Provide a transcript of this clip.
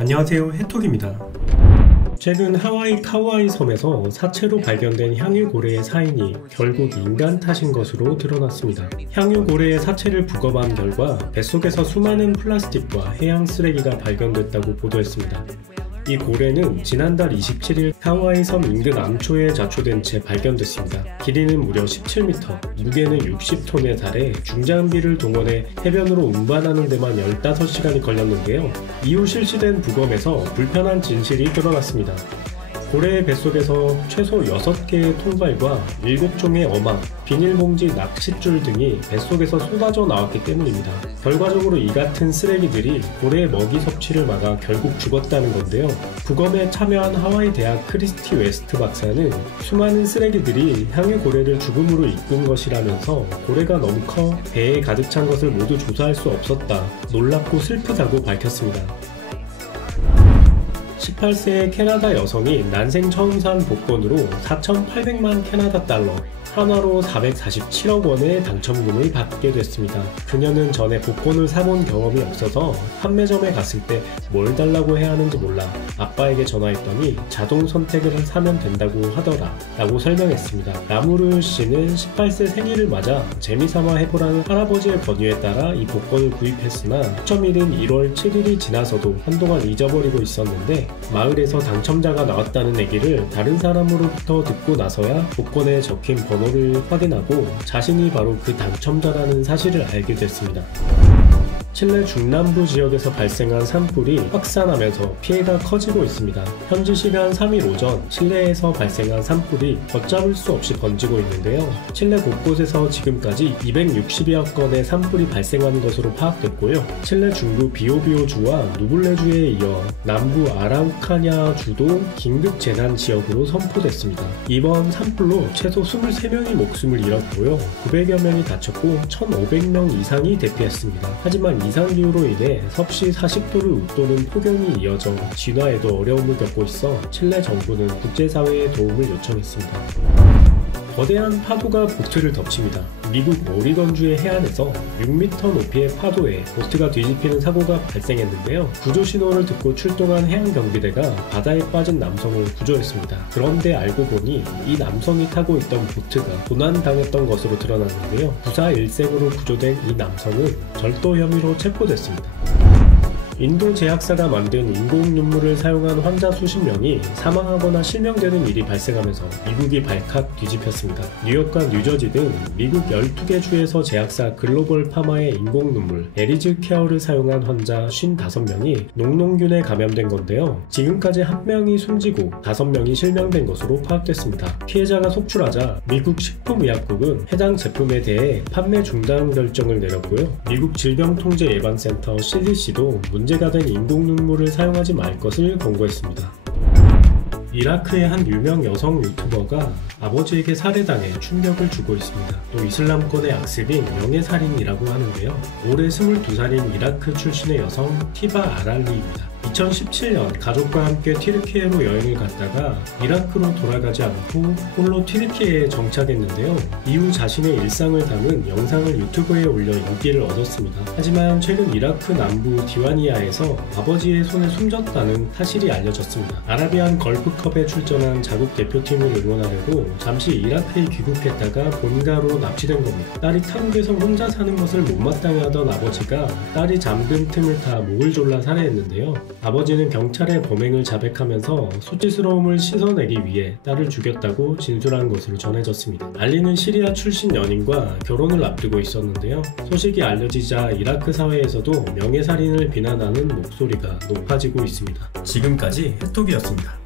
안녕하세요, 해톡입니다. 최근 하와이 카우아이 섬에서 사체로 발견된 향유고래의 사인이 결국 인간 탓인 것으로 드러났습니다. 향유고래의 사체를 부검한 결과 뱃속에서 수많은 플라스틱과 해양 쓰레기가 발견됐다고 보도했습니다. 이 고래는 지난달 27일 카우아이 섬 인근 암초에 자초된 채 발견됐습니다. 길이는 무려 17m, 무게는 60톤에 달해 중장비를 동원해 해변으로 운반하는 데만 15시간이 걸렸는데요. 이후 실시된 부검에서 불편한 진실이 드러났습니다. 고래의 뱃속에서 최소 6개의 통발과 7종의 어망, 비닐봉지, 낚싯줄 등이 뱃속에서 쏟아져 나왔기 때문입니다. 결과적으로 이 같은 쓰레기들이 고래의 먹이 섭취를 막아 결국 죽었다는 건데요. 부검에 참여한 하와이 대학 크리스티 웨스트 박사는 수많은 쓰레기들이 향유고래를 죽음으로 이끈 것이라면서 고래가 너무 커 배에 가득 찬 것을 모두 조사할 수 없었다, 놀랍고 슬프다고 밝혔습니다. 18세의 캐나다 여성이 난생 처음 산 복권으로 4,800만 캐나다 달러, 한화로 447억 원의 당첨금을 받게 됐습니다. 그녀는 전에 복권을 사본 경험이 없어서 판매점에 갔을 때 뭘 달라고 해야 하는지 몰라 아빠에게 전화했더니 자동 선택을 사면 된다고 하더라 라고 설명했습니다. 라무르 씨는 18세 생일을 맞아 재미삼아 해보라는 할아버지의 권유에 따라 이 복권을 구입했으나 당첨일인 1월 7일이 지나서도 한동안 잊어버리고 있었는데 마을에서 당첨자가 나왔다는 얘기를 다른 사람으로부터 듣고 나서야 복권에 적힌 번호를 확인하고 자신이 바로 그 당첨자라는 사실을 알게 됐습니다. 칠레 중남부 지역에서 발생한 산불이 확산하면서 피해가 커지고 있습니다. 현지 시간 3일 오전 칠레에서 발생한 산불이 걷잡을 수 없이 번지고 있는데요. 칠레 곳곳에서 지금까지 260여 건의 산불이 발생한 것으로 파악됐고요. 칠레 중부 비오비오주와 누블레주에 이어 남부 아라우카냐주도 긴급재난 지역으로 선포됐습니다. 이번 산불로 최소 23명이 목숨을 잃었고요. 900여 명이 다쳤고 1,500명 이상이 대피했습니다. 하지만 이상기후로 인해 섭씨 40도를 웃도는 폭염이 이어져 진화에도 어려움을 겪고 있어 칠레 정부는 국제사회의 도움을 요청했습니다. 거대한 파도가 보트를 덮칩니다. 미국 오리건주의 해안에서 6m 높이의 파도에 보트가 뒤집히는 사고가 발생했는데요. 구조 신호를 듣고 출동한 해양경비대가 바다에 빠진 남성을 구조했습니다. 그런데 알고 보니 이 남성이 타고 있던 보트가 고난당했던 것으로 드러났는데요. 부사일생으로 구조된 이 남성은 절도 혐의로 체포됐습니다. 인도 제약사가 만든 인공 눈물을 사용한 환자 수십 명이 사망하거나 실명되는 일이 발생하면서 미국이 발칵 뒤집혔습니다. 뉴욕과 뉴저지 등 미국 12개 주에서 제약사 글로벌 파마의 인공 눈물 에리즈 케어를 사용한 환자 55명이 녹농균에 감염된 건데요. 지금까지 1명이 숨지고 5명이 실명된 것으로 파악됐습니다. 피해자가 속출하자 미국 식품의약국은 해당 제품에 대해 판매 중단 결정을 내렸고요. 미국 질병통제예방센터 CDC도 문제가 된 인공 눈물을 사용하지 말 것을 권고했습니다. 이라크의 한 유명 여성 유튜버가 아버지에게 살해당해 충격을 주고 있습니다. 또 이슬람권의 악습인 명예살인이라고 하는데요. 올해 22살인 이라크 출신의 여성 티바 아랄리입니다. 2017년 가족과 함께 튀르키예로 여행을 갔다가 이라크로 돌아가지 않고 홀로 튀르키예에 정착했는데요. 이후 자신의 일상을 담은 영상을 유튜브에 올려 인기를 얻었습니다. 하지만 최근 이라크 남부 디와니아에서 아버지의 손에 숨졌다는 사실이 알려졌습니다. 아라비안 걸프컵에 출전한 자국 대표팀을 응원하려고 잠시 이라크에 귀국했다가 본가로 납치된 겁니다. 딸이 타국에서 혼자 사는 것을 못마땅해 하던 아버지가 딸이 잠든 틈을 타 목을 졸라 살해했는데요. 아버지는 경찰의 범행을 자백하면서 수치스러움을 씻어내기 위해 딸을 죽였다고 진술한 것으로 전해졌습니다. 알리는 시리아 출신 연인과 결혼을 앞두고 있었는데요. 소식이 알려지자 이라크 사회에서도 명예살인을 비난하는 목소리가 높아지고 있습니다. 지금까지 해톡이었습니다.